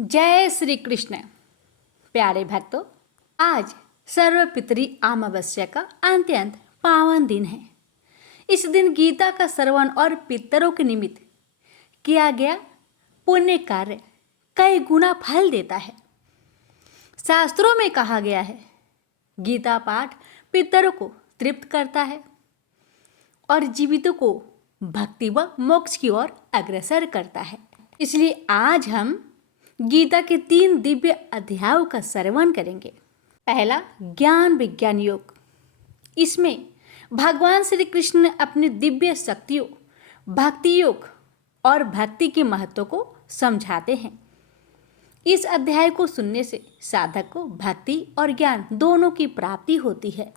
जय श्री कृष्ण। प्यारे भक्तों, आज सर्वपितरी अमावस्या का अत्यंत पावन दिन है। इस दिन गीता का श्रवण और पितरों के निमित्त किया गया पुण्य कार्य कई गुना फल देता है। शास्त्रों में कहा गया है, गीता पाठ पितरों को तृप्त करता है और जीवितों को भक्ति व मोक्ष की ओर अग्रसर करता है। इसलिए आज हम गीता के 3 दिव्य अध्यायों का श्रवण करेंगे। पहला, ज्ञान विज्ञान योग। इसमें भगवान श्री कृष्ण ने अपनी दिव्य शक्तियों, भक्ति योग और भक्ति के महत्व को समझाते हैं। इस अध्याय को सुनने से साधक को भक्ति और ज्ञान दोनों की प्राप्ति होती है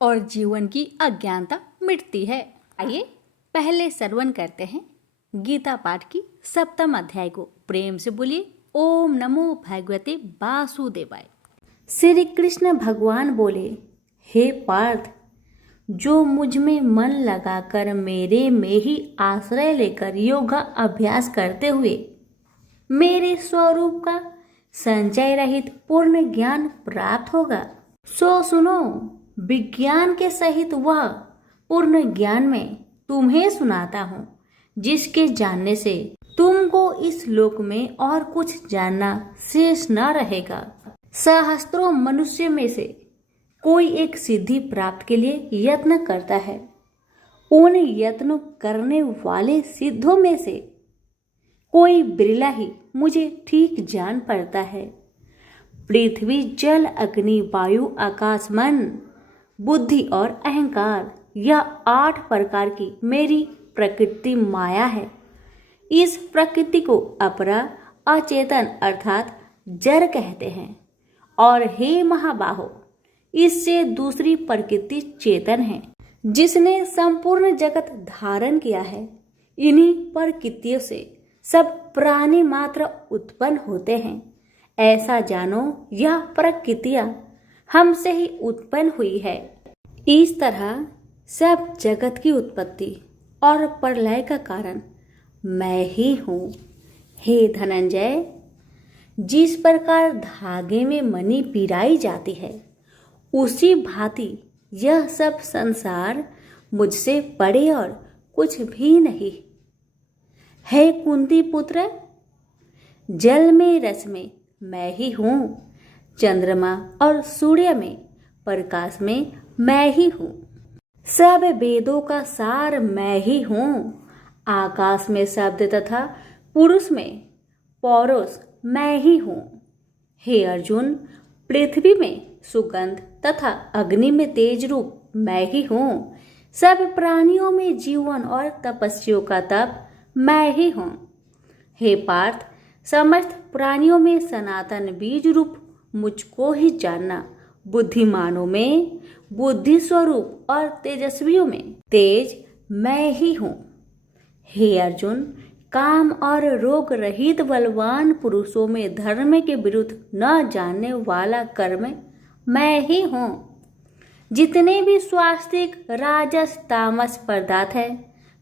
और जीवन की अज्ञानता मिटती है। आइए पहले श्रवण करते हैं गीता पाठ की 7वें अध्याय को। प्रेम से बोलिए ओम नमो भगवते वासुदेवाय। श्री कृष्ण भगवान बोले, हे पार्थ, जो मुझ में मन लगाकर मेरे में ही आश्रय लेकर योगा अभ्यास करते हुए मेरे स्वरूप का संचय रहित पूर्ण ज्ञान प्राप्त होगा, सो सुनो, विज्ञान के सहित वह पूर्ण ज्ञान में तुम्हें सुनाता हूँ, जिसके जानने से तुमको इस लोक में और कुछ जानना शेष न रहेगा। सहस्त्रों मनुष्य में से कोई एक सिद्धि प्राप्त के लिए यत्न करता है। उन यत्न करने वाले सिद्धों में से कोई बिरला ही मुझे ठीक जान पड़ता है। पृथ्वी, जल, अग्नि, वायु, आकाश, मन, बुद्धि और अहंकार, यह 8 प्रकार की मेरी प्रकृति माया है। इस प्रकृति को अपरा, अचेतन अर्थात जड़ कहते हैं। और हे महाबाहो, इससे दूसरी प्रकृति चेतन है, जिसने संपूर्ण जगत धारण किया है। इन्हीं प्रकृतियों से सब प्राणी मात्र उत्पन्न होते हैं। ऐसा जानो, यह प्रकृतियां हमसे ही उत्पन्न हुई है। इस तरह सब जगत की उत्पत्ति और प्रलय का कारण मैं ही हूँ। हे धनंजय, जिस प्रकार धागे में मणि पिराई जाती है, उसी भांति यह सब संसार मुझसे बड़े और कुछ भी नहीं। हे कुंती पुत्र, जल में रस में मैं ही हूँ, चंद्रमा और सूर्य में प्रकाश में मैं ही हूँ, सब वेदों का सार मैं ही हूँ, आकाश में शब्द तथा पुरुष में पौरुष मैं ही हूँ। हे अर्जुन, पृथ्वी में सुगंध तथा अग्नि में तेज रूप मैं ही हूँ, सब प्राणियों में जीवन और तपस्वियों का तप मैं ही हूँ। हे पार्थ, समस्त प्राणियों में सनातन बीज रूप मुझको ही जानना, बुद्धिमानों में बुद्धि स्वरूप और तेजस्वियों में तेज मैं ही हूँ। हे अर्जुन, काम और रोग रहित बलवान पुरुषों में धर्म के विरुद्ध न जानने वाला कर्म मैं ही हूँ। जितने भी स्वास्तिक, राजस, तामस पदार्थ है,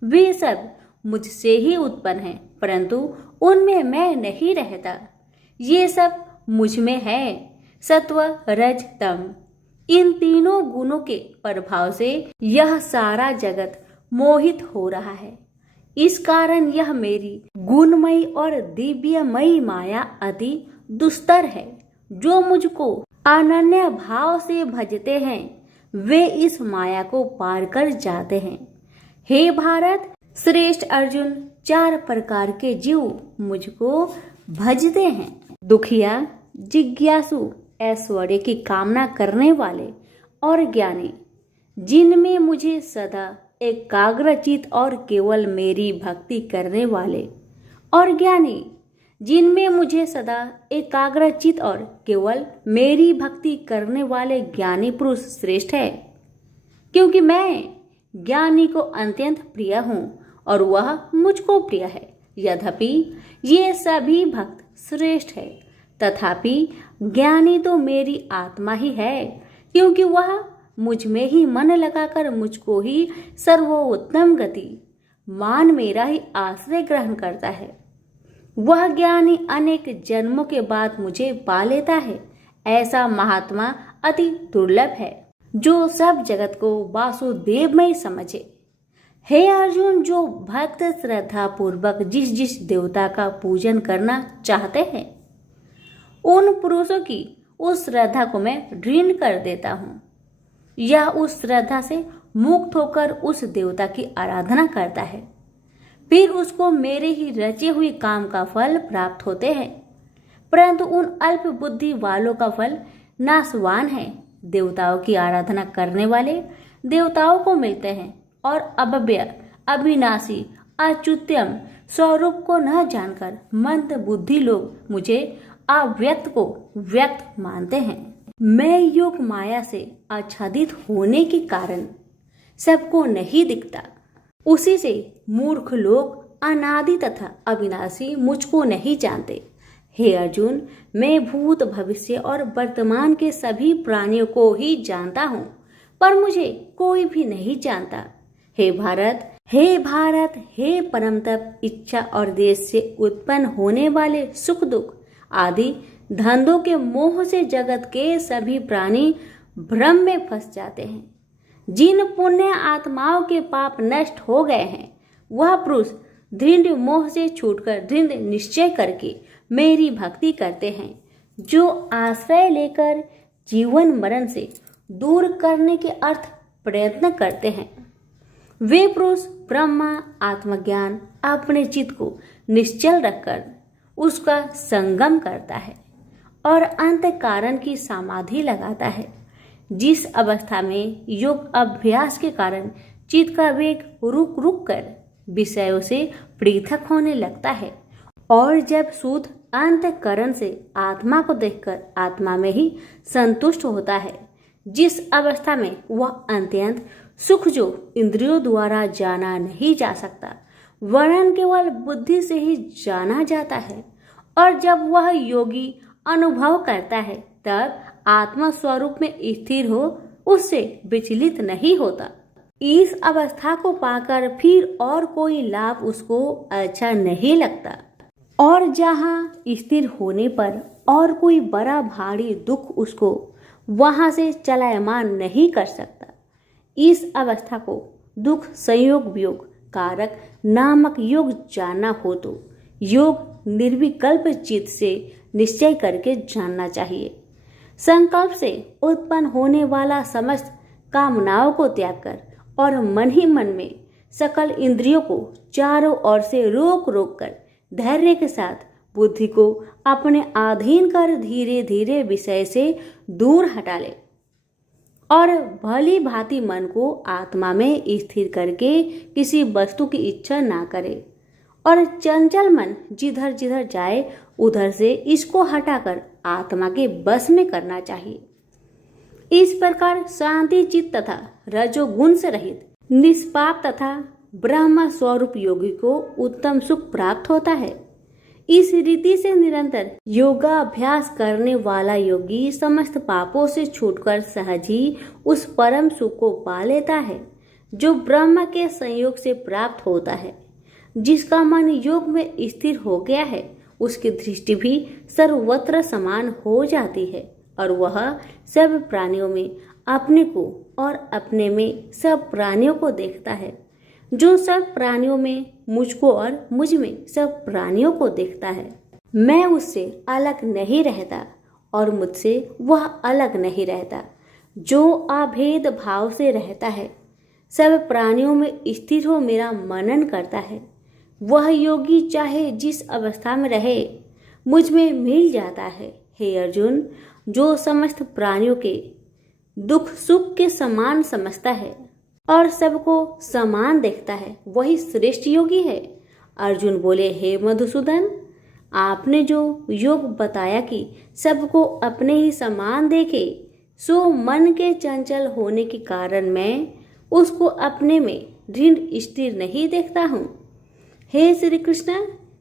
वे सब मुझसे ही उत्पन्न हैं, परंतु उनमें मैं नहीं रहता। ये सब मुझ में है, सत्व, रज, तम। इन तीनों गुणों के प्रभाव से यह सारा जगत मोहित हो रहा है। इस कारण यह मेरी गुणमयी और दिव्यमयी माया अति दुस्तर है। जो मुझको अनन्य भाव से भजते हैं, वे इस माया को पार कर जाते हैं। हे भारत श्रेष्ठ अर्जुन, 4 प्रकार के जीव मुझको भजते हैं। दुखिया, जिज्ञासु, ऐश्वर्य की कामना करने वाले और ज्ञानी, जिनमें मुझे सदा एकाग्रचित और केवल मेरी भक्ति करने वाले, और ज्ञानी, जिनमें मुझे सदा एकाग्रचित और केवल मेरी भक्ति करने वाले ज्ञानी पुरुष श्रेष्ठ है। क्योंकि मैं ज्ञानी को अत्यंत प्रिय हूँ और वह मुझको प्रिय है। यद्यपि ये सभी भक्त श्रेष्ठ है, तथापि ज्ञानी तो मेरी आत्मा ही है, क्योंकि वह मुझ में ही मन लगाकर मुझको ही सर्वोत्तम गति मान मेरा ही आश्रय ग्रहण करता है। वह ज्ञानी अनेक जन्मों के बाद मुझे पा लेता है। ऐसा महात्मा अति दुर्लभ है जो सब जगत को वासुदेव में समझे। हे अर्जुन, जो भक्त श्रद्धा पूर्वक जिस जिस देवता का पूजन करना चाहते हैं, उन पुरुषों की उस श्रद्धा को मैं दृढ़ कर देता हूँ। यह उस श्रद्धा से मुक्त होकर उस देवता की आराधना करता है, फिर उसको मेरे ही रचे हुए काम का फल प्राप्त होते हैं। परंतु उन अल्प बुद्धि वालों का फल नाशवान है। देवताओं की आराधना करने वाले देवताओं को मिलते हैं और अव्यय, अविनाशी, अच्युत्यम स्वरूप को न जानकर मंद बुद्धि लोग मुझे अव्यक्त को व्यक्त मानते हैं। मैं योग माया से आच्छादित होने के कारण सबको नहीं दिखता। उसी से मूर्ख लोग अनादि तथा अविनाशी मुझको नहीं जानते। हे अर्जुन, मैं भूत, भविष्य और वर्तमान के सभी प्राणियों को ही जानता हूँ, पर मुझे कोई भी नहीं जानता। हे भारत, हे परम तप, इच्छा और देश से उत्पन्न होने वाले सुख दुख आदि धंधों के मोह से जगत के सभी प्राणी भ्रम में फंस जाते हैं। जिन पुण्य आत्माओं के पाप नष्ट हो गए हैं, वह पुरुष दृढ़ मोह से छूटकर दृढ़ निश्चय करके मेरी भक्ति करते हैं, जो आश्रय लेकर जीवन मरण से दूर करने के अर्थ प्रयत्न करते हैं। वे पुरुष ब्रह्मा आत्मज्ञान अपने चित्त को निश्चल रखकर उसका संगम करता है और अंत कारण की समाधि लगाता है, जिस अवस्था में योग अभ्यास के कारण चित्त का वेग रुक रुक कर विषयों से पृथक होने लगता है और जब शुद्ध अंतःकरण से आत्मा को देखकर आत्मा में ही संतुष्ट होता है, जिस अवस्था में वह अत्यंत सुख जो इंद्रियों द्वारा जाना नहीं जा सकता, वरन केवल बुद्धि से ही जाना जाता है, और जब वह योगी अनुभव करता है तब आत्मा स्वरूप में स्थिर हो उससे विचलित नहीं होता। इस अवस्था को पाकर फिर और कोई लाभ उसको अच्छा नहीं लगता, और जहाँ स्थिर होने पर और कोई बड़ा भारी दुख उसको वहां से चलायमान नहीं कर सकता। इस अवस्था को दुख संयोग वियोग कारक नामक योग जानना हो तो योग निर्विकल्प चित्त से निश्चय करके जानना चाहिए। संकल्प से उत्पन्न होने वाला समस्त कामनाओं को त्याग कर और मन ही मन में सकल इंद्रियों को चारों ओर से रोक रोक कर धैर्य के साथ बुद्धि को अपने अधीन कर धीरे धीरे विषय से दूर हटा ले और भली भांति मन को आत्मा में स्थिर करके किसी वस्तु की इच्छा ना करे, और चंचल मन जिधर जिधर जाए उधर से इसको हटाकर आत्मा के बस में करना चाहिए। इस प्रकार शांति चित्त तथा रजोगुण से रहित निष्पाप तथा ब्रह्म स्वरूप योगी को उत्तम सुख प्राप्त होता है। इस रीति से निरंतर योगाभ्यास करने वाला योगी समस्त पापों से छूटकर सहज ही उस परम सुख को पा लेता है, जो ब्रह्म के संयोग से प्राप्त होता है। जिसका मन योग में स्थिर हो गया है, उसकी दृष्टि भी सर्वत्र समान हो जाती है और वह सब प्राणियों में अपने को और अपने में सब प्राणियों को देखता है, जो सब प्राणियों में मुझको और मुझ में सब प्राणियों को देखता है। मैं उससे अलग नहीं रहता और मुझसे वह अलग नहीं रहता। जो अभेद भाव से रहता है, सब प्राणियों में स्थिर हो मेरा मनन करता है, वह योगी चाहे जिस अवस्था में रहे मुझ में मिल जाता है। हे अर्जुन, जो समस्त प्राणियों के दुख सुख के समान समझता है और सबको समान देखता है, वही श्रेष्ठ योगी है। अर्जुन बोले, हे मधुसूदन, आपने जो योग बताया कि सबको अपने ही समान देखे, सो मन के चंचल होने के कारण मैं उसको अपने में दृढ़ स्थिर नहीं देखता हूँ। हे श्री कृष्ण,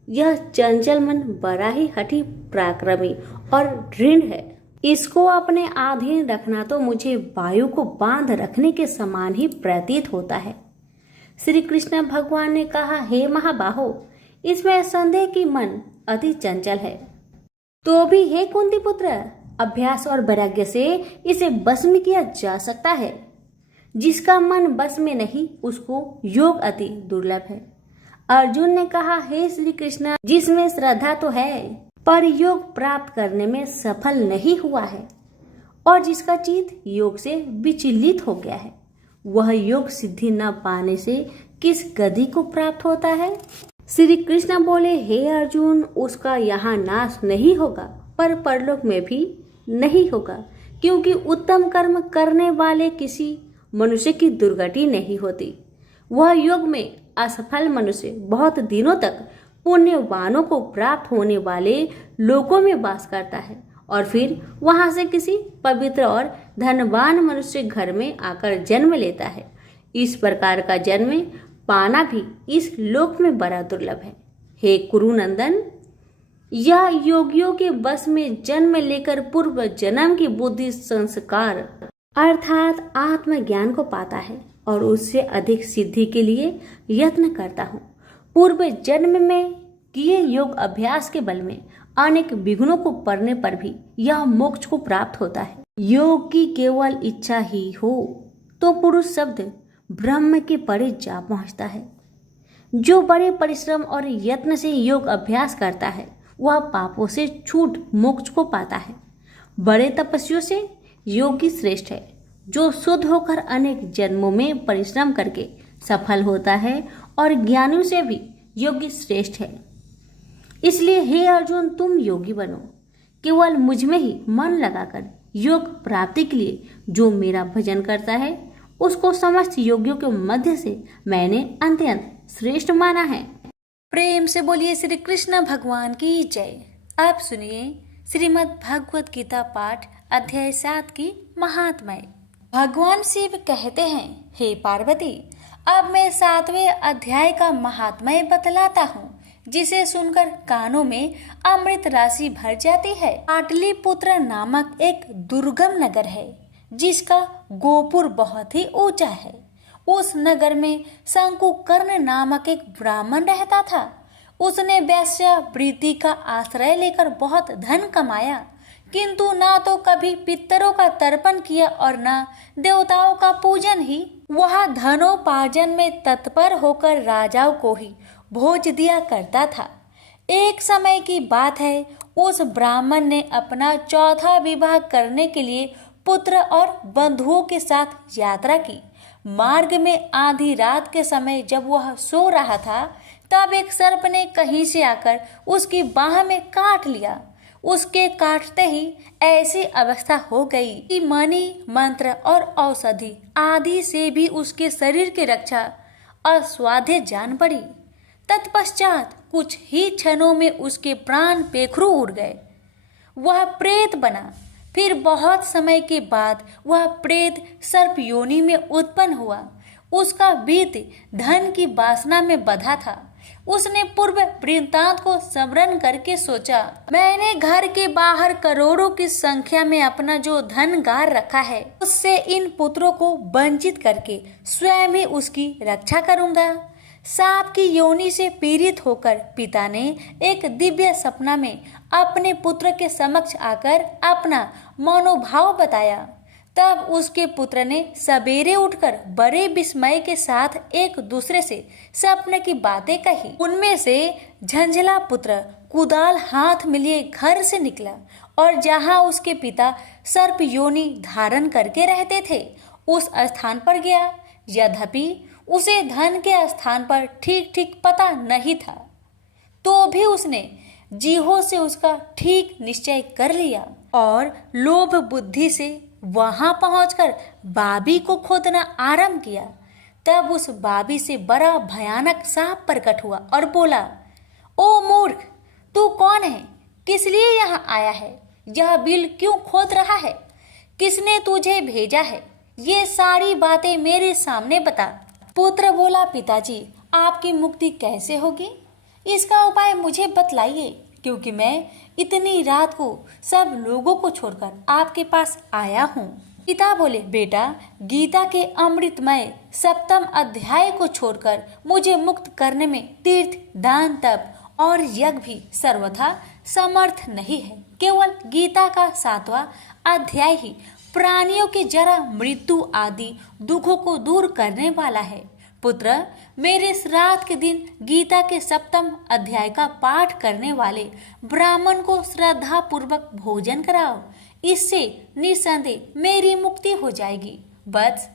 यह चंचल मन बड़ा ही हठी पराक्रमी और दृढ़ है। इसको अपने अधीन रखना तो मुझे वायु को बांध रखने के समान ही प्रतीत होता है। श्री कृष्ण भगवान ने कहा, हे महाबाहो, इसमें संदेह की मन अति चंचल है। तो भी हे कुंती पुत्र, अभ्यास और वैराग्य से इसे बस में किया जा सकता है। जिसका मन बस में नहीं, उसको योग अति दुर्लभ है। अर्जुन ने कहा, हे श्री कृष्ण, जिसमें श्रद्धा तो है पर योग प्राप्त करने में सफल नहीं हुआ है और जिसका चित्त योग से विचलित हो गया है, वह योग सिद्धि न पाने से किस गति को प्राप्त होता है। श्री कृष्ण बोले, हे अर्जुन, उसका यहाँ नाश नहीं होगा पर परलोक में भी नहीं होगा, क्योंकि उत्तम कर्म करने वाले किसी मनुष्य की दुर्गति नहीं होती। वह योग में असफल मनुष्य बहुत दिनों तक पुण्यवानों को प्राप्त होने वाले लोकों में वास करता है और फिर वहां से किसी पवित्र और धनवान मनुष्य घर में आकर जन्म लेता है। इस प्रकार का जन्म पाना भी इस लोक में बड़ा दुर्लभ है। हे कुरुनंदन, यह योगियों के बस में जन्म लेकर पूर्व जन्म की बुद्धि संस्कार अर्थात आत्मज्ञान को पाता है और उससे अधिक सिद्धि के लिए यत्न करता हूँ। पूर्व जन्म में किए योग अभ्यास के बल में अनेक विघ्नों को पड़ने पर भी यह मोक्ष को प्राप्त होता है। योग की केवल इच्छा ही हो तो पुरुष शब्द ब्रह्म के परे जा पहुंचता है। जो बड़े परिश्रम और यत्न से योग अभ्यास करता है, वह पापों से छूट मोक्ष को पाता है। बड़े तपस्वियों से योगी श्रेष्ठ है। जो शुद्ध होकर अनेक जन्मों में परिश्रम करके सफल होता है और ज्ञानियों से भी योगी श्रेष्ठ है। इसलिए हे अर्जुन, तुम योगी बनो। केवल मुझ में ही मन लगाकर योग प्राप्ति के लिए जो मेरा भजन करता है, उसको समस्त योगियों के मध्य से मैंने अत्यंत श्रेष्ठ माना है। प्रेम से बोलिए श्री कृष्ण भगवान की जय। आप सुनिए श्रीमद् भगवत गीता पाठ अध्याय 7 की महात्म्य। भगवान शिव कहते हैं, हे पार्वती, अब मैं 7वें अध्याय का महात्म्य बतलाता हूँ, जिसे सुनकर कानों में अमृत राशि भर जाती है। पाटलिपुत्र नामक एक दुर्गम नगर है, जिसका गोपुर बहुत ही ऊंचा है। उस नगर में शंकुकर्ण नामक एक ब्राह्मण रहता था। उसने वेश्यावृत्ति का आश्रय लेकर बहुत धन कमाया, किंतु ना तो कभी पितरों का तर्पण किया और ना देवताओं का पूजन ही। वह धनोपार्जन में तत्पर होकर राजाओं को ही भोज दिया करता था। एक समय की बात है, उस ब्राह्मण ने अपना चौथा विवाह करने के लिए पुत्र और बंधुओं के साथ यात्रा की। मार्ग में आधी रात के समय जब वह सो रहा था, तब एक सर्प ने कहीं से आकर उसकी बाह में काट लिया। उसके काटते ही ऐसी अवस्था हो गई कि मणि, मंत्र और औषधि आदि से भी उसके शरीर की रक्षा असाध्य जान पड़ी। तत्पश्चात कुछ ही क्षणों में उसके प्राण पेखरू उड़ गए। वह प्रेत बना। फिर बहुत समय के बाद वह प्रेत सर्प योनि में उत्पन्न हुआ। उसका बीत धन की वासना में बंधा था। उसने पूर्व वृत्तांत को स्मरण करके सोचा, मैंने घर के बाहर करोड़ों की संख्या में अपना जो धन गार रखा है, उससे इन पुत्रों को वंचित करके स्वयं ही उसकी रक्षा करूंगा। सांप की योनि से पीड़ित होकर पिता ने एक दिव्य सपना में अपने पुत्र के समक्ष आकर अपना मनोभाव बताया। तब उसके पुत्र ने सवेरे उठकर बड़े विस्मय के साथ एक दूसरे से सपने की बातें कही। उनमें से झंझला पुत्र कुदाल हाथ में लिए घर से निकला और जहां उसके पिता सर्प योनि धारण करके रहते थे, उस स्थान पर गया। यद्यपि उसे धन के स्थान पर ठीक ठीक पता नहीं था, तो भी उसने जीहो से उसका ठीक निश्चय कर लिया और लोभ बुद्धि से वहां पहुंचकर बाबी को खोदना आरंभ किया। तब उस बाबी से बड़ा भयानक सांप प्रकट हुआ और बोला, ओ मूर्ख, तू कौन है? किस लिए यहाँ आया है? यह बिल क्यों खोद रहा है? किसने तुझे भेजा है? ये सारी बातें मेरे सामने बता। पुत्र बोला, पिताजी, आपकी मुक्ति कैसे होगी? इसका उपाय मुझे बतलाइए, क्योंकि मैं इतनी रात को सब लोगों को छोड़कर आपके पास आया हूँ। पिता बोले, बेटा, गीता के अमृतमय 7वें अध्याय को छोड़कर मुझे मुक्त करने में तीर्थ, दान, तप और यज्ञ भी सर्वथा समर्थ नहीं है। केवल गीता का 7वां अध्याय ही प्राणियों के जरा मृत्यु आदि दुखों को दूर करने वाला है। पुत्र, मेरे श्राद्ध के दिन गीता के 7वें अध्याय का पाठ करने वाले ब्राह्मण को श्रद्धा पूर्वक भोजन कराओ। इससे निसंदेह मेरी मुक्ति हो जाएगी। बस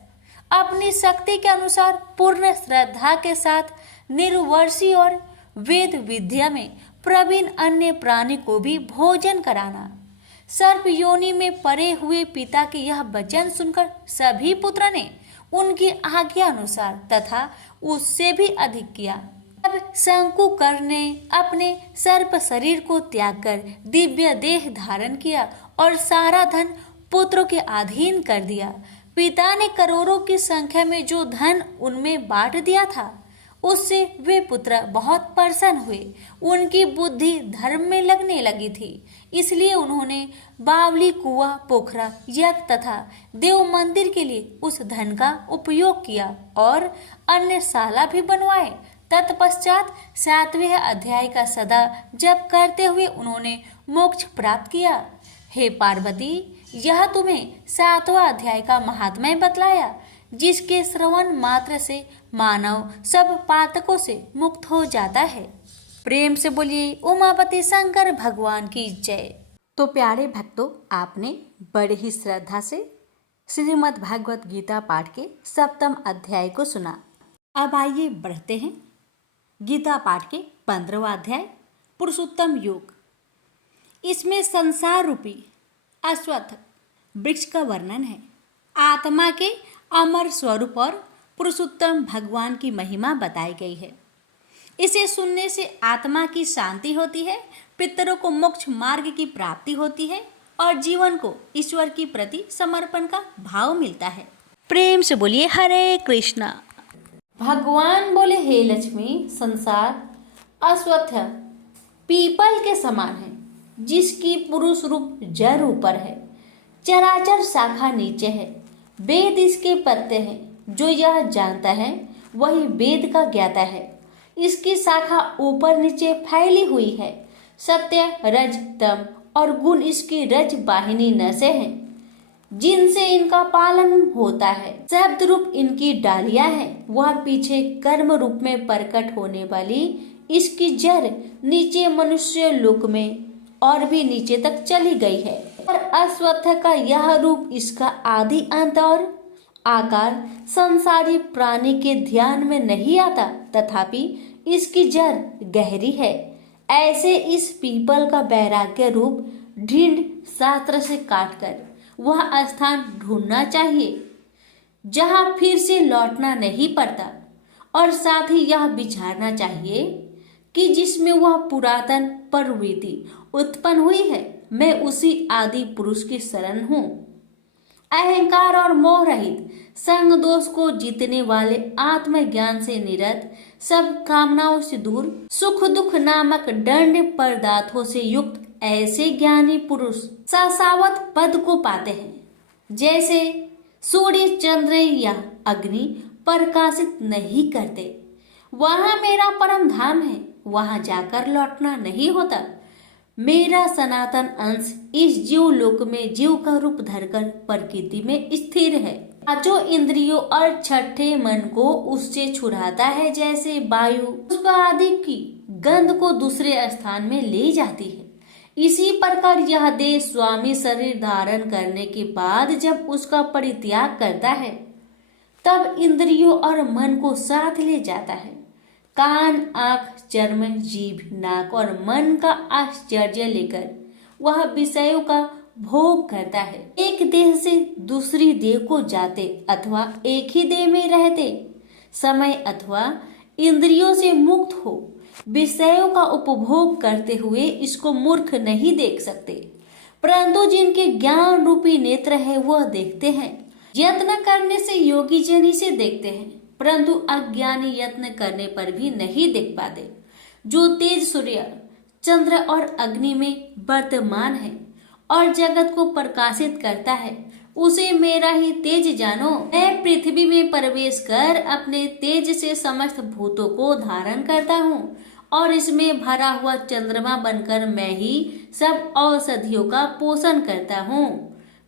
अपनी शक्ति के अनुसार पूर्ण श्रद्धा के साथ निर्वर्षी और वेद विद्या में प्रवीण अन्य प्राणी को भी भोजन कराना। सर्प योनि में पड़े हुए पिता के यह वचन सुनकर सभी पुत्र ने उनकी आज्ञा अनुसार तथा उससे भी अधिक किया। अब शंकुकर ने अपने सर्प शरीर को त्याग कर दिव्य देह धारण किया और सारा धन पुत्रों के अधीन कर दिया। पिता ने करोड़ों की संख्या में जो धन उनमें बांट दिया था, उससे वे पुत्र बहुत प्रसन्न हुए। उनकी बुद्धि धर्म में लगने लगी थी, इसलिए उन्होंने बावली, कुआं, पोखरा, यज्ञ तथा देव मंदिर के लिए उस धन का उपयोग किया और अन्य शाला भी बनवाए। तत्पश्चात 7वें अध्याय का सदा जप करते हुए उन्होंने मोक्ष प्राप्त किया। हे पार्वती, यह तुम्हें 7वां अध्याय का महात्म्य बतलाया, जिसके श्रवण मात्र से मानव सब पातकों से मुक्त हो जाता है। प्रेम से बोलिए उमापति शंकर भगवान की जय। तो प्यारे भक्तों, आपने बड़े ही श्रद्धा से श्रीमद् भागवत गीता पाठ के 7वें अध्याय को सुना। अब आइए बढ़ते हैं गीता पाठ के 15वां अध्याय पुरुषोत्तम योग। इसमें संसार रूपी अश्वत्थ वृक्ष का वर्णन है। आत्मा के अमर स्वरूप और पुरुषोत्तम भगवान की महिमा बताई गई है। इसे सुनने से आत्मा की शांति होती है, पितरों को मोक्ष मार्ग की प्राप्ति होती है और जीवन को ईश्वर की प्रति समर्पण का भाव मिलता है। प्रेम से बोलिए हरे कृष्णा। भगवान बोले, हे लक्ष्मी, संसार अश्वत्थ पीपल के समान है, जिसकी पुरुष रूप जड़ ऊपर है, चराचर शाखा नीचे है। वेद इसके पत्ते हैं। जो यह जानता है वही वेद का ज्ञाता है। इसकी शाखा ऊपर नीचे फैली हुई है। सत्य, रज, तम और गुण इसकी रज वाहिनी नसें हैं, जिनसे इनका पालन होता है। शब्द रूप इनकी डालियां हैं। वह पीछे कर्म रूप में प्रकट होने वाली इसकी जड़ नीचे मनुष्य लोक में और भी नीचे तक चली गई है। और अश्वत्थ का यह रूप इसका आदि अंत और आकार संसारी प्राणी के ध्यान में नहीं आता, तथापि इसकी जड़ गहरी है। ऐसे इस पीपल का वैराग्य रूप ढींड शास्त्र से काटकर वह स्थान ढूंढना चाहिए जहां फिर से लौटना नहीं पड़ता, और साथ ही यह विचारना चाहिए कि जिसमें वह पुरातन प्रवृत्ति उत्पन्न हुई है, मैं उसी आदि पुरुष की शरण हूँ। अहंकार और मोह रहित, संग दोष को जीतने वाले, आत्मज्ञान से निरत, सब कामनाओं से दूर, सुख दुख नामक दंड पदार्थों से युक्त ऐसे ज्ञानी पुरुष शाश्वत पद को पाते हैं। जैसे सूर्य, चंद्र या अग्नि प्रकाशित नहीं करते, वहां मेरा परम धाम है, वहां जाकर लौटना नहीं होता। मेरा सनातन अंश इस जीव लोक में जीव का रूप धरकर प्रकृति में स्थिर है। पांचों इंद्रियों और छठे मन को उससे छुड़ाता है, जैसे वायु पुष्प आदि की गंध को दूसरे स्थान में ले जाती है। इसी प्रकार यह देह स्वामी शरीर धारण करने के बाद जब उसका परित्याग करता है, तब इंद्रियों और मन को साथ ले जाता है। कान, आंख, चर्म, जीभ, नाक और मन का आश्चर्य लेकर वह विषयों का भोग करता है। एक देह से दूसरी देह को जाते अथवा एक ही देह में रहते समय अथवा इंद्रियों से मुक्त हो विषयों का उपभोग करते हुए इसको मूर्ख नहीं देख सकते, परंतु जिनके ज्ञान रूपी नेत्र है वह देखते हैं। यत्न करने से योगी जन इसे देखते हैं, परंतु अज्ञानी यत्न करने पर भी नहीं देख पाते। जो तेज सूर्य, चंद्र और अग्नि में वर्तमान है और जगत को प्रकाशित करता है, उसे मेरा ही तेज जानो। मैं पृथ्वी में प्रवेश कर अपने तेज से समस्त भूतों को धारण करता हूँ और इसमें भरा हुआ चंद्रमा बनकर मैं ही सब औषधियों का पोषण करता हूँ।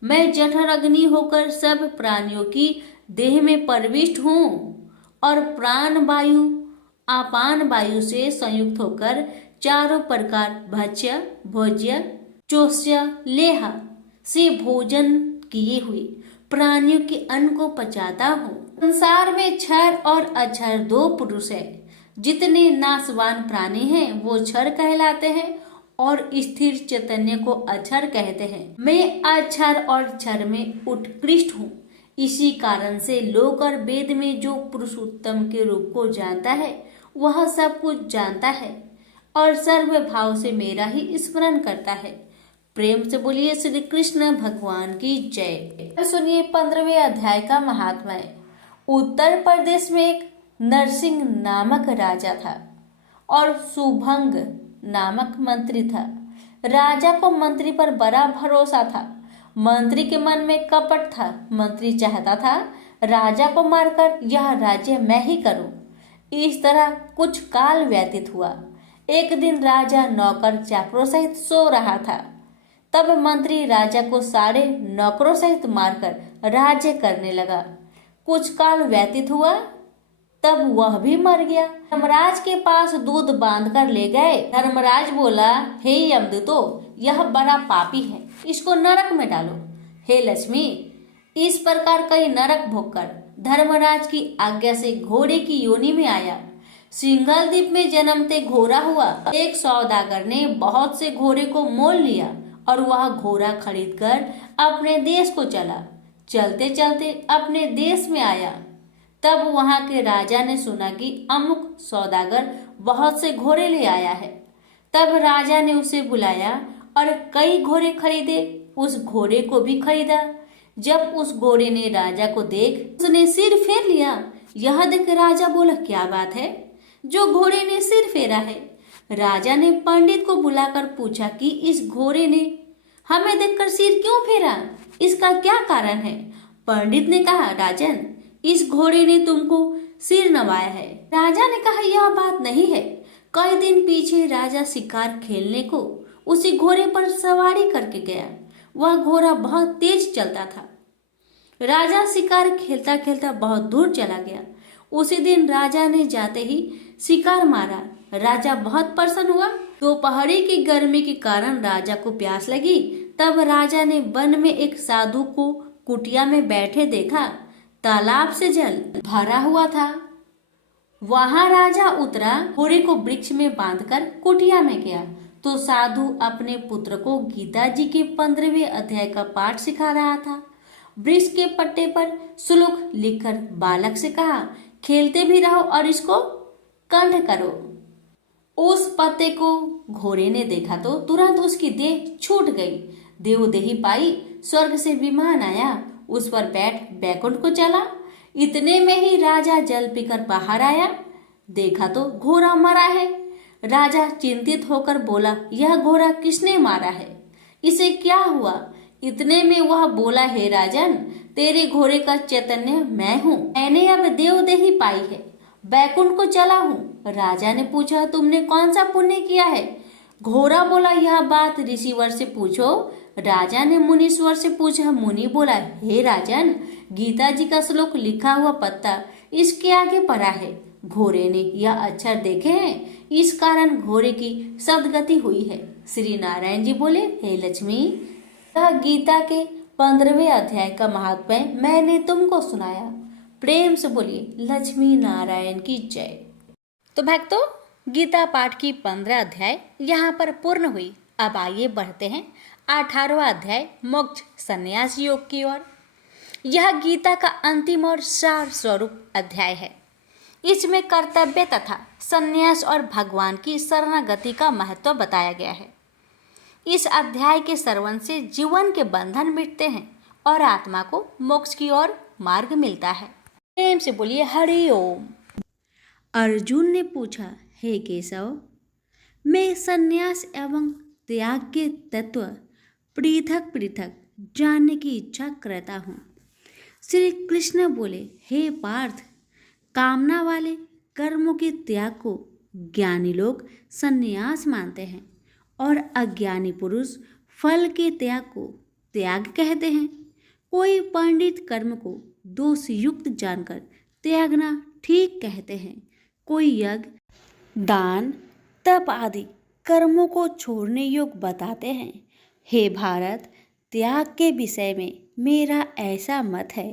मैं जठर अग्नि होकर सब प्राणियों की देह में प्रविष्ट हूँ और प्राण वायु अपान वायु से संयुक्त होकर चारों प्रकार भक्ष्य भोज्य चोष्य लेह से भोजन किए हुए प्राणियों के अन्न को पचाता हूँ। संसार में क्षर और अक्षर दो पुरुष है। जितने नाशवान प्राणी हैं वो क्षर कहलाते हैं और स्थिर चैतन्य को अक्षर कहते हैं। मैं अक्षर और क्षर में उत्कृष्ट हूँ। इसी कारण से लोक और वेद में जो पुरुषोत्तम के रूप को जानता है वह सब कुछ जानता है और सर्व भाव से मेरा ही स्मरण करता है। प्रेम से बोलिए श्री कृष्ण भगवान की जय। सुनिए 15वें अध्याय का महात्म्य। उत्तर प्रदेश में एक नरसिंह नामक राजा था और सुभंग नामक मंत्री था। राजा को मंत्री पर बड़ा भरोसा था। मंत्री के मन में कपट था। मंत्री चाहता था राजा को मारकर यह राज्य मैं ही करूं। इस तरह कुछ काल व्यतीत हुआ। एक दिन राजा नौकर चाकरों सहित सो रहा था। तब मंत्री राजा को सारे नौकरों सहित मारकर राज्य करने लगा। कुछ काल व्यतीत हुआ तब वह भी मर गया। धर्मराज के पास दूध बांध कर ले गए। धर्मराज बोला, हे यमदूतो, यह बड़ा पापी है, इसको नरक में डालो। हे लक्ष्मी, इस प्रकार कई नरक भोगकर धर्मराज की आज्ञा से घोड़े की योनि में आया। सिंघल द्वीप में जन्मते घोड़ा हुआ। एक सौदागर ने बहुत से घोड़े को मोल लिया और वह घोड़ा खरीदकर अपने देश को चला। चलते चलते अपने देश में आया। तब वहां के राजा ने सुना कि अमुक सौदागर बहुत से घोड़े ले आया है। तब राजा ने उसे बुलाया और कई घोड़े खरीदे। उस घोड़े को भी खरीदा। जब उस घोड़े ने राजा को देख उसने सिर फेर लिया। यह देख राजा बोला, क्या बात है जो घोड़े ने सिर फेरा है? राजा ने पंडित को बुलाकर पूछा कि इस घोड़े ने हमें देखकर सिर क्यों फेरा, इसका क्या कारण है? पंडित ने कहा, राजन, इस घोड़े ने तुमको सिर नवाया है। राजा ने कहा, यह बात नहीं है। कई दिन पीछे राजा शिकार खेलने को उसी घोड़े पर सवारी करके गया। वह घोड़ा बहुत तेज चलता था। राजा शिकार खेलता खेलता बहुत दूर चला गया। उसी दिन राजा ने जाते ही शिकार मारा। राजा बहुत प्रसन्न हुआ। दोपहरी की गर्मी के कारण राजा को प्यास लगी। तब राजा ने वन में एक साधु को कुटिया में बैठे देखा। तालाब से जल भरा हुआ था। वहां राजा उतरा, घोड़े को वृक्ष में बांधकर कुटिया में गया तो साधु अपने पुत्र को गीता जी के 15वें अध्याय का पाठ सिखा रहा था। वृक्ष के पट्टे पर श्लोक लिखकर बालक से कहा, खेलते भी रहो और इसको कंठ करो। उस पत्ते को घोड़े ने देखा तो तुरंत उसकी देह छूट गई। देवदेही पाई। स्वर्ग से विमान आया, उस पर बैठ बैकुंठ को चला। इतने में ही राजा जल पीकर बाहर आया। देखा तो घोड़ा मरा है। राजा चिंतित होकर बोला, यह घोड़ा किसने मारा है? इसे क्या हुआ? इतने में वह बोला, हे राजन, तेरे घोड़े का चैतन्य मैं हूँ। मैंने अब देवदेही पाई है, बैकुंठ को चला हूँ। राजा ने पूछा, तुमने कौन सा पुण्य किया है? घोड़ा बोला, यह बात ऋषिवर से पूछो। राजा ने मुनीश्वर से पूछा। मुनि बोला, हे राजन, गीता जी का श्लोक लिखा हुआ पत्ता इसके आगे पड़ा है। घोड़े ने यह अक्षर देखे हैं, इस कारण घोड़े की सदगति हुई है। श्री नारायण जी बोले, हे लक्ष्मी, यह गीता के 15वें अध्याय का महात्म्य मैंने तुमको सुनाया। प्रेम से बोलिए लक्ष्मी नारायण की जय। तो भक्तों, गीता पाठ की 15 अध्याय यहाँ पर पूर्ण हुई। अब आइए बढ़ते हैं 18वां अध्याय मोक्ष संन्यास योग की ओर। यह गीता का अंतिम और सार स्वरूप अध्याय है। इसमें कर्तव्य तथा संन्यास और भगवान की शरणागति का महत्व बताया गया है। इस अध्याय के श्रवण से जीवन के बंधन मिटते हैं और आत्मा को मोक्ष की ओर मार्ग मिलता है। प्रेम से बोलिए हरि ओम। अर्जुन ने पूछा, हे केशव, मैं संन्यास एवं त्याग के तत्व पृथक पृथक जानने की इच्छा करता हूँ। श्री कृष्ण बोले, हे पार्थ, कामना वाले कर्मों के त्याग को ज्ञानी लोग संन्यास मानते हैं और अज्ञानी पुरुष फल के त्याग को त्याग कहते हैं। कोई पंडित कर्म को दोषयुक्त जानकर त्यागना ठीक कहते हैं। कोई यज्ञ, दान, तप आदि कर्मों को छोड़ने योग्य बताते हैं। हे भारत, त्याग के विषय में मेरा ऐसा मत है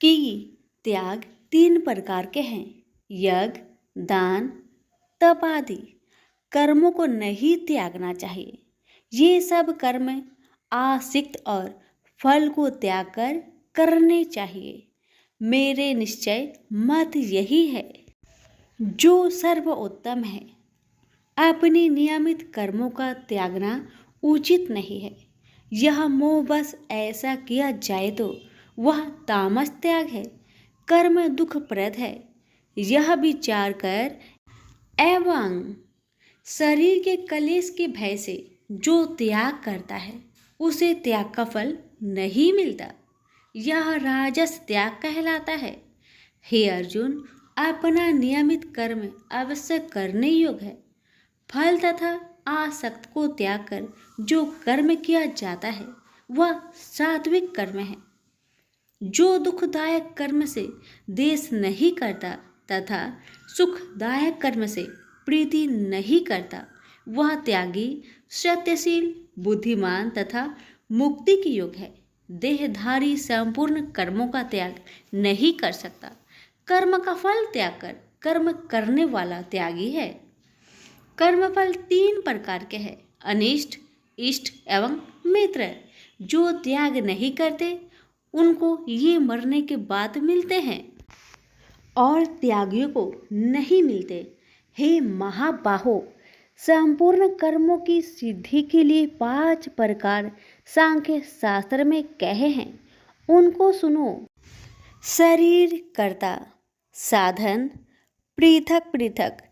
कि त्याग 3 प्रकार के हैं। यज्ञ, दान, तप आदि कर्मों को नहीं त्यागना चाहिए। ये सब कर्म आसक्त और फल को त्याग कर करने चाहिए। मेरे निश्चय मत यही है जो सर्वोत्तम है। अपनी नियमित कर्मों का त्यागना उचित नहीं है। यह मोहवश ऐसा किया जाए तो वह तामस त्याग है, कर्म दुखप्रद है। यह विचार कर एवं शरीर के कलेश के भय से जो त्याग करता है उसे त्याग का फल नहीं मिलता। यह राजस त्याग कहलाता है। हे अर्जुन, अपना नियमित कर्म अवश्य करने योग्य है। फल तथा आसक्त को त्याग कर जो कर्म किया जाता है वह सात्विक कर्म है। जो दुखदायक कर्म से देश नहीं करता तथा सुखदायक कर्म से प्रीति नहीं करता वह त्यागी, सत्यशील, बुद्धिमान तथा मुक्ति की योग्य है। देहधारी संपूर्ण कर्मों का त्याग नहीं कर सकता। कर्म का फल त्याग कर कर्म करने वाला त्यागी है। कर्मफल 3 प्रकार के हैं, अनिष्ट, इष्ट एवं मित्र। जो त्याग नहीं करते उनको ये मरने के बाद मिलते हैं और त्यागियों को नहीं मिलते। हे महाबाहो, संपूर्ण कर्मों की सिद्धि के लिए 5 प्रकार सांख्य शास्त्र में कहे हैं, उनको सुनो। शरीर कर्ता, साधन, पृथक पृथक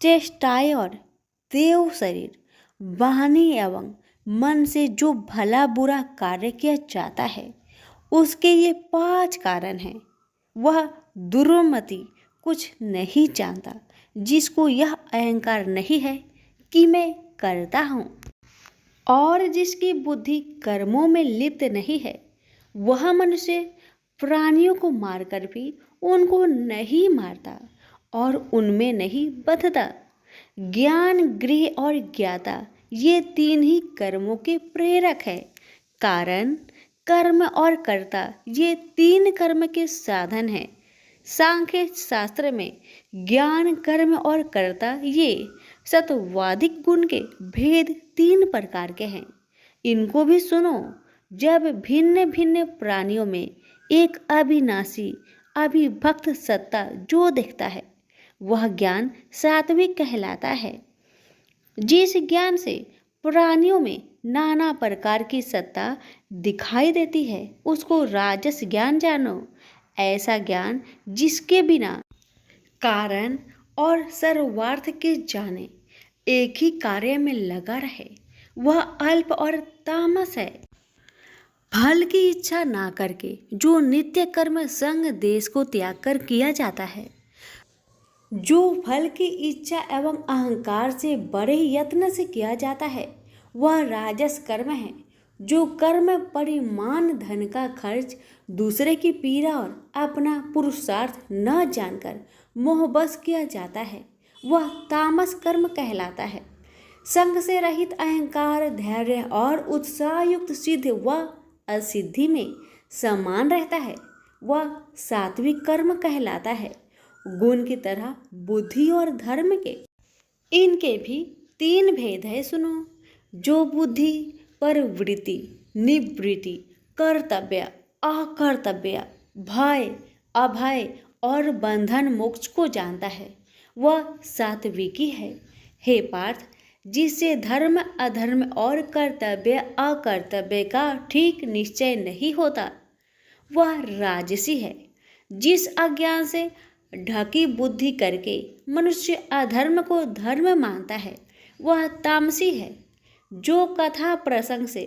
चेष्टाएं और देव शरीर, वाणी एवं मन से जो भला बुरा कार्य किया जाता है उसके ये 5 कारण हैं। वह दुर्मति कुछ नहीं जानता जिसको यह अहंकार नहीं है कि मैं करता हूँ, और जिसकी बुद्धि कर्मों में लिप्त नहीं है। वह मनुष्य प्राणियों को मारकर भी उनको नहीं मारता और उनमें नहीं बंधता। ज्ञान, गृह और ज्ञाता ये 3 ही कर्मों के प्रेरक है। कारण, कर्म और कर्ता ये 3 कर्म के साधन हैं। सांख्य शास्त्र में ज्ञान, कर्म और कर्ता ये सत्वादिक गुण के भेद 3 प्रकार के हैं। इनको भी सुनो। जब भिन्न भिन्न प्राणियों में एक अविनाशी अविभक्त सत्ता जो दिखता है वह ज्ञान सात्विक कहलाता है। जिस ज्ञान से प्राणियों में नाना प्रकार की सत्ता दिखाई देती है उसको राजस ज्ञान जानो। ऐसा ज्ञान जिसके बिना कारण और सर्वार्थ के जाने एक ही कार्य में लगा रहे वह अल्प और तामस है। फल की इच्छा ना करके जो नित्य कर्म संग देश को त्याग कर किया जाता है, जो फल की इच्छा एवं अहंकार से बड़े यत्न से किया जाता है वह राजस कर्म है। जो कर्म परिमाण धन का खर्च, दूसरे की पीड़ा और अपना पुरुषार्थ न जानकर मोहबस किया जाता है वह तामस कर्म कहलाता है। संग से रहित अहंकार, धैर्य और उत्साह युक्त सिद्ध व असिद्धि में समान रहता है वह सात्विक कर्म कहलाता है। गुण की तरह बुद्धि और धर्म के इनके भी 3 भेद है, सुनो। जो बुद्धि पर वृत्ति, निवृत्ति, कर्तव्य, अकर्तव्य, भय, अभय और बंधन मोक्ष को जानता है वह सात्विकी है। हे पार्थ, जिससे धर्म अधर्म और कर्तव्य अकर्तव्य का ठीक निश्चय नहीं होता वह राजसी है। जिस अज्ञान से ढकी बुद्धि करके मनुष्य अधर्म को धर्म मानता है वह तामसी है। जो कथा प्रसंग से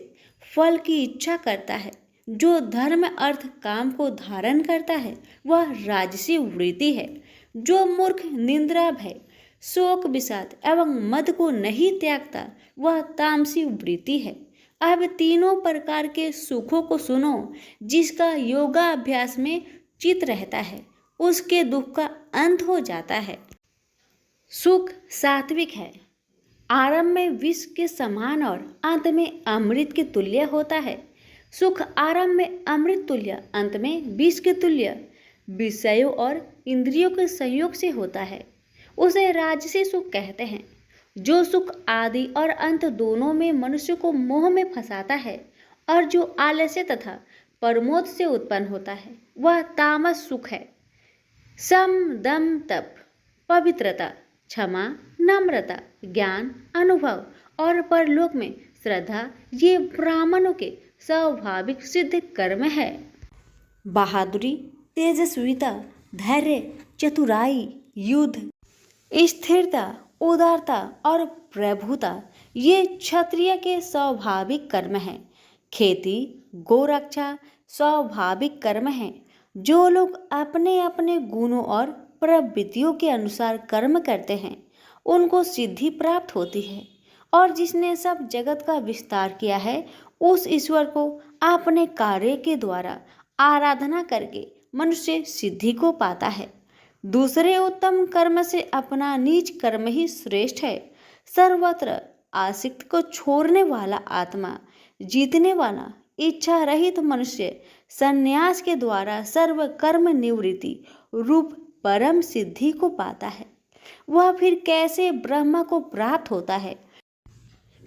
फल की इच्छा करता है, जो धर्म अर्थ काम को धारण करता है वह राजसी वृत्ति है। जो मूर्ख, निंद्रा, भय, शोक विषाद एवं मद को नहीं त्यागता वह तामसी वृत्ति है। अब तीनों प्रकार के सुखों को सुनो। जिसका योगाभ्यास में चित रहता है उसके दुख का अंत हो जाता है। सुख सात्विक है, आरंभ में विष के समान और अंत में अमृत के तुल्य होता है। सुख आरंभ में अमृत तुल्य, अंत में विष के तुल्य विषयों और इंद्रियों के संयोग से होता है। उसे राजसी सुख कहते हैं। जो सुख आदि और अंत दोनों में मनुष्य को मोह में फंसाता है और जो आलस्य तथा प्रमोद से उत्पन्न होता है वह तामस सुख है। सम दम तप, पवित्रता, क्षमा, नम्रता, ज्ञान, अनुभव और परलोक में श्रद्धा ये ब्राह्मणों के स्वाभाविक सिद्ध कर्म है। बहादुरी, तेजस्विता, धैर्य, चतुराई, युद्ध, स्थिरता, उदारता और प्रभुता ये क्षत्रिय के स्वाभाविक कर्म हैं। खेती, गोरक्षा स्वाभाविक कर्म हैं। जो लोग अपने अपने गुणों और प्रवृत्तियों के अनुसार कर्म करते हैं उनको सिद्धि प्राप्त होती है। और जिसने सब जगत का विस्तार किया है उस ईश्वर को अपने कार्य के द्वारा आराधना करके मनुष्य सिद्धि को पाता है। दूसरे उत्तम कर्म से अपना नीच कर्म ही श्रेष्ठ है। सर्वत्र आसक्त को छोड़ने वाला आत्मा, जीतने वाला इच्छा रहित मनुष्य संन्यास के द्वारा सर्व कर्म निवृत्ति रूप परम सिद्धि को पाता है। वह फिर कैसे ब्रह्म को प्राप्त होता है?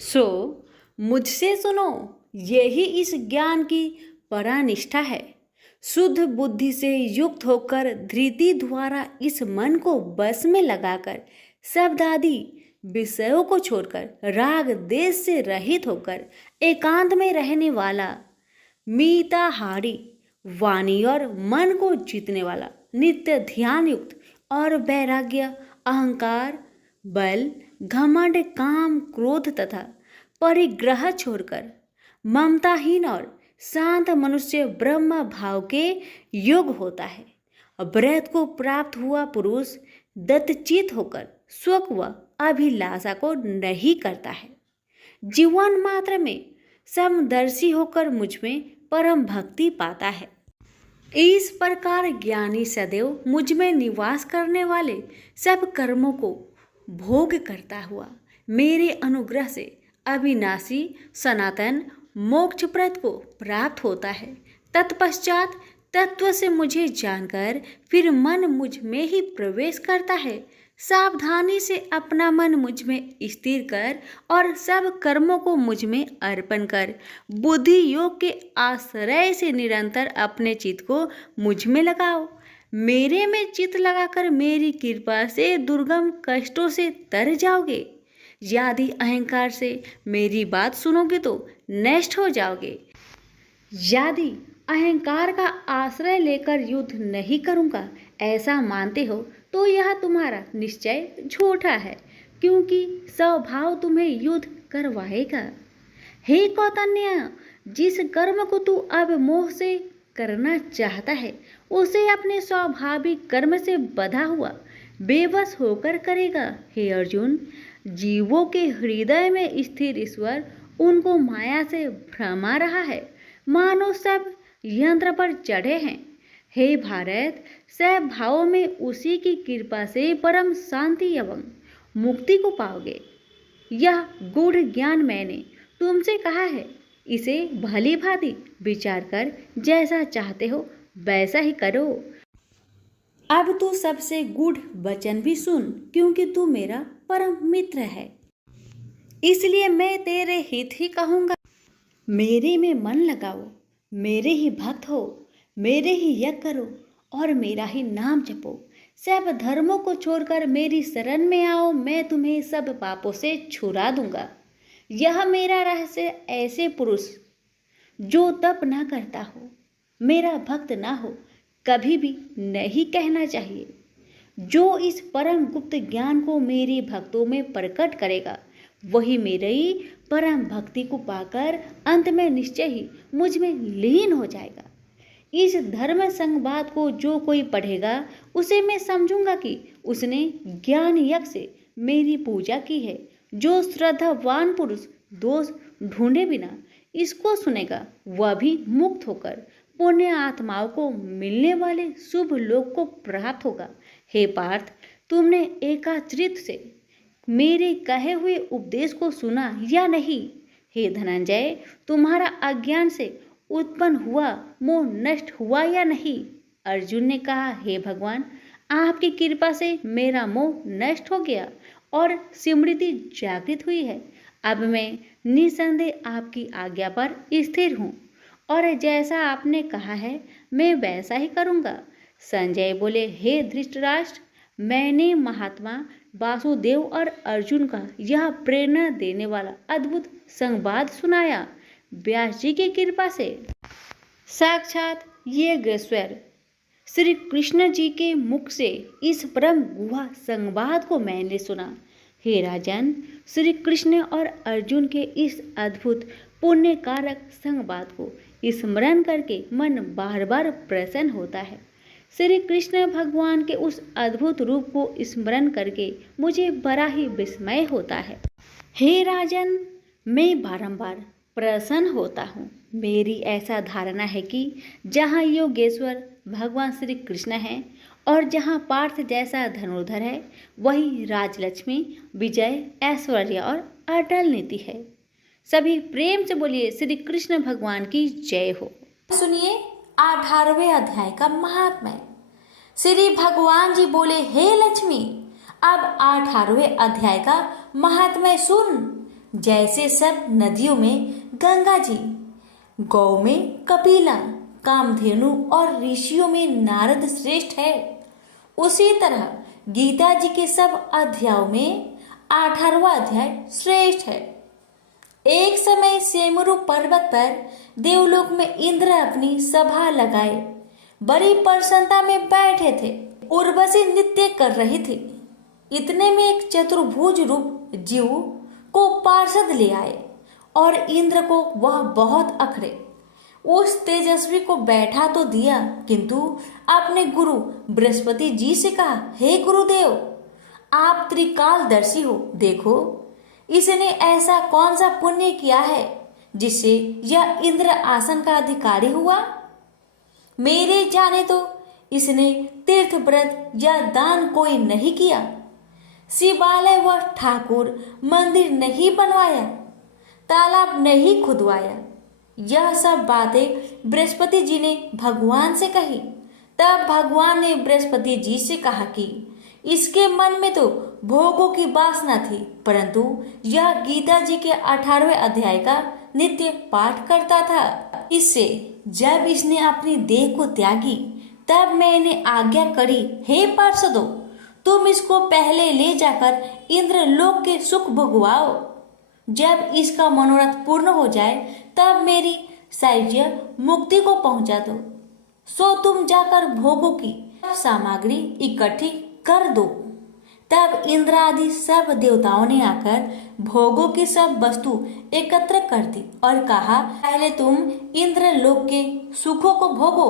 सो मुझसे सुनो, यही इस ज्ञान की परानिष्ठा है। शुद्ध बुद्धि से युक्त होकर धृति द्वारा इस मन को बस में लगाकर शब्द आदि विषयों को छोड़कर राग देश से रहित होकर एकांत में रहने वाला, मीताहारी, वाणी और मन को जीतने वाला, नित्य ध्यान युक्त और वैराग्य, अहंकार, बल, घमंड, काम, क्रोध तथा परिग्रह छोड़कर ममताहीन और शांत मनुष्य ब्रह्म भाव के योग होता है। ब्रह्म को प्राप्त हुआ पुरुष दत्तचित होकर स्वक व अभिलाषा को नहीं करता है। जीवन मात्र में समदर्शी होकर मुझ में परम भक्ति पाता है। इस प्रकार ज्ञानी सदैव मुझ में निवास करने वाले सब कर्मों को भोग करता हुआ मेरे अनुग्रह से अविनाशी सनातन मोक्षप्रद को प्राप्त होता है। तत्पश्चात तत्व से मुझे जानकर फिर मन मुझ में ही प्रवेश करता है। सावधानी से अपना मन मुझ में स्थिर कर और सब कर्मों को मुझ में अर्पण कर बुद्धि योग के आश्रय से निरंतर अपने चित्त को मुझ में लगाओ। मेरे में चित्त लगाकर मेरी कृपा से दुर्गम कष्टों से तर जाओगे। यदि अहंकार से मेरी बात सुनोगे तो नष्ट हो जाओगे। यदि अहंकार का आश्रय लेकर युद्ध नहीं करूँगा ऐसा मानते हो तो यह तुम्हारा निश्चय झूठा है, क्योंकि स्वभाव तुम्हें युद्ध करवाएगा। हे कौतन्य, जिस कर्म को तू अब मोह से करना चाहता है उसे अपने स्वाभाविक कर्म से बंधा हुआ बेबस होकर करेगा। हे अर्जुन, जीवों के हृदय में स्थिर ईश्वर उनको माया से भ्रमा रहा है, मानो सब यंत्र पर चढ़े हैं। हे भारत, सब भावों में उसी की कृपा से परम शांति एवं मुक्ति को पाओगे। यह गूढ़ ज्ञान मैंने तुमसे कहा है, इसे भली भांति विचार कर जैसा चाहते हो वैसा ही करो। अब तू सबसे गूढ़ वचन भी सुन, क्योंकि तू मेरा परम मित्र है, इसलिए मैं तेरे हित ही कहूँगा। मेरे में मन लगाओ, मेरे ही भक्त हो, मेरे ही यज्ञ करो और मेरा ही नाम जपो। सब धर्मों को छोड़कर मेरी शरण में आओ, मैं तुम्हें सब पापों से छुड़ा दूंगा। यह मेरा रहस्य ऐसे पुरुष जो तप न करता हो, मेरा भक्त ना हो, कभी भी नहीं कहना चाहिए। जो इस परम गुप्त ज्ञान को मेरे भक्तों में प्रकट करेगा वही मेरी परम भक्ति को पाकर अंत में निश्चय ही मुझ में लीन हो जाएगा। इस धर्म संवाद को जो कोई पढ़ेगा उसे मैं समझूंगा कि उसने ज्ञान यज्ञ से मेरी पूजा की है। जो श्रद्धावान पुरुष दोष ढूंढे बिना इसको सुनेगा वह भी मुक्त होकर पुण्य आत्माओं को मिलने वाले शुभ लोक को प्राप्त होगा। हे पार्थ, तुमने एकाचरित से मेरे कहे हुए उपदेश को सुना या नहीं? हे धनंजय, तुम्हारा अज्ञान से उत्पन्न हुआ मोह नष्ट हुआ या नहीं? अर्जुन ने कहा, हे भगवान, आपकी कृपा से मेरा मोह नष्ट हो गया और स्मृति जागृत हुई है। अब मैं निसंदेह आपकी आज्ञा पर स्थिर हूँ और जैसा आपने कहा है मैं वैसा ही करूँगा। संजय बोले, हे धृतराष्ट्र, मैंने महात्मा वासुदेव और अर्जुन का यह प्रेरणा देने वाला अद्भुत संवाद सुनाया व्यास जी की कृपा से। साक्षात योगेश्वर श्री कृष्ण जी के मुख से इस परम गुहा संवाद को मैंने सुना। हे राजन, श्री कृष्ण और अर्जुन के इस अद्भुत पुण्य कारक संवाद को स्मरण करके मन बार बार प्रसन्न होता है। श्री कृष्ण भगवान के उस अद्भुत रूप को स्मरण करके मुझे बड़ा ही विस्मय होता है। हे राजन, मैं बारंबार प्रसन्न होता हूँ। मेरी ऐसा धारणा है कि जहाँ योगेश्वर भगवान श्री कृष्ण हैं और जहाँ पार्थ जैसा धनुर्धर है, वही राजलक्ष्मी, विजय, ऐश्वर्य और अटल नीति है। सभी प्रेम से बोलिए श्री कृष्ण भगवान की जय हो। सुनिए 18वें अध्याय का महात्म्य। श्री भगवान जी बोले, हे लक्ष्मी, अब 18वें अध्याय का महात्म्य सुन। जैसे सब नदियों में गंगा जी, गौ में कपिला, कामधेनु और ऋषियों में नारद श्रेष्ठ है, उसी तरह गीता जी के सब अध्यायों में 18वां अध्याय श्रेष्ठ है। एक समय सेमरु पर्वत पर देवलोक में इंद्र अपनी सभा लगाए बड़ी प्रसन्नता में बैठे थे। उर्वशी नृत्य कर रही थी। इतने में एक चतुर्भुज रूप जीव को पार्षद ले आए और इंद्र को वह बहुत अखरे। उस तेजस्वी को बैठा तो दिया, किंतु अपने गुरु बृहस्पति जी से कहा, हे गुरुदेव, आप त्रिकालदर्शी हो, देखो इसने ऐसा कौन सा पुण्य किया है जिससे यह इंद्र आसन का अधिकारी हुआ। मेरे जाने तो इसने तीर्थ व्रत या दान कोई नहीं किया, शिवालय व ठाकुर मंदिर नहीं बनवाया, तालाब नहीं खुदवाया। यह सब बातें बृहस्पति जी ने भगवान से कही। तब भगवान ने बृहस्पति जी से कहा कि इसके मन में तो भोगों की वासना थी, परंतु यह गीता जी के 18वें अध्याय का नित्य पाठ करता था। इससे जब इसने अपनी देह को त्यागी, तब मैंने आज्ञा करी, हे पार्षदों, तुम इसको पहले ले जाकर इंद्र लोक के सुख भोगवाओ। जब इसका मनोरथ पूर्ण हो जाए, तब मेरी सायुज्य मुक्ति को पहुंचा दो। सो तुम जाकर भोगों की सामग्री इकट्ठी कर दो। तब इंद्र आदि सब देवताओं ने आकर भोगों की सब वस्तु एकत्र कर दी और कहा, पहले तुम इंद्र लोक के सुखों को भोगो।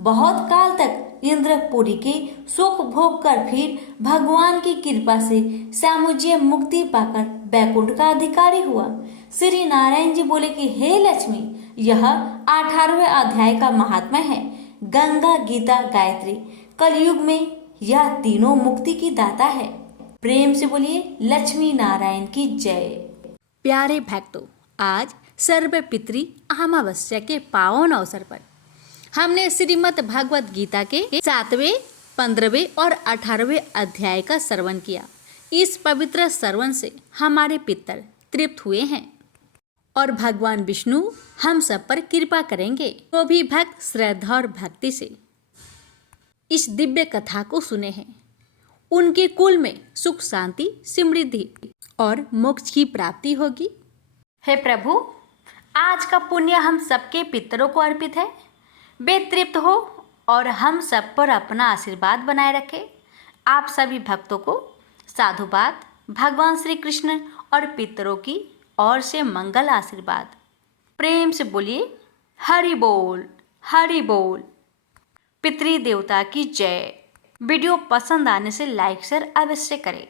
बहुत काल तक इंद्रपुरी के सुख भोग कर फिर भगवान की कृपा से सामुज्य मुक्ति पाकर बैकुंठ का अधिकारी हुआ। श्री नारायण जी बोले कि हे लक्ष्मी, यह 18वें अध्याय का महात्मा है। गंगा, गीता, गायत्री, कलयुग में यह तीनों मुक्ति की दाता है। प्रेम से बोलिए लक्ष्मी नारायण की जय। प्यारे भक्तों, आज सर्वपितृ अमावस्या के पावन अवसर पर हमने श्रीमद् भागवत गीता के 7वें, 15वें और 18वें अध्याय का श्रवण किया। इस पवित्र श्रवण से हमारे पितर तृप्त हुए हैं और भगवान विष्णु हम सब पर कृपा करेंगे। तो भी भक्त श्रद्धा और भक्ति से इस दिव्य कथा को सुने हैं, उनके कुल में सुख, शांति, समृद्धि और मोक्ष की प्राप्ति होगी। हे प्रभु, आज का पुण्य हम सबके पितरों को अर्पित है। वे तृप्त हो और हम सब पर अपना आशीर्वाद बनाए रखे। आप सभी भक्तों को साधुवाद, भगवान श्री कृष्ण और पितरों की ओर से मंगल आशीर्वाद। प्रेम से बोलिए हरि बोल, हरि बोल। पितृ देवता की जय। वीडियो पसंद आने से लाइक शेयर अवश्य करें।